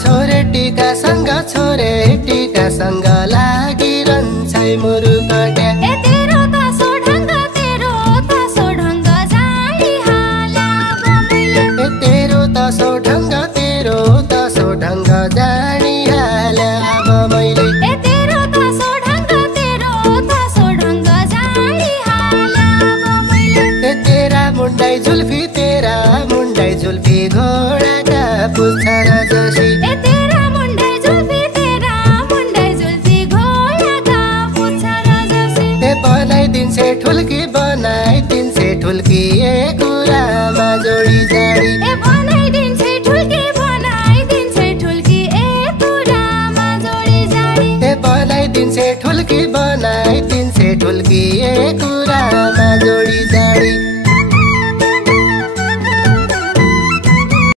छोरे टीकासँग लागिरहन्छ मुरुकट्या तेरो तासो ढङ्ग जानी हाला मैले तेरो तासो ढङ्ग जानी हाला मैले तेरो तासो ढङ्ग जानी हाला मैले तेरा मुन्डाई जुल्फी घोडाका पुच्छर जसी तेरा मुन्डाई जुल्फी घोडाका पुच्छर जसी बनाइदिन्छे ठुल्की कुरामा जोडी जाडी बनाइदिन्छे ठुल्की कुरामा जोडी जाडी बनाइदिन्छे ठुल्की कुरा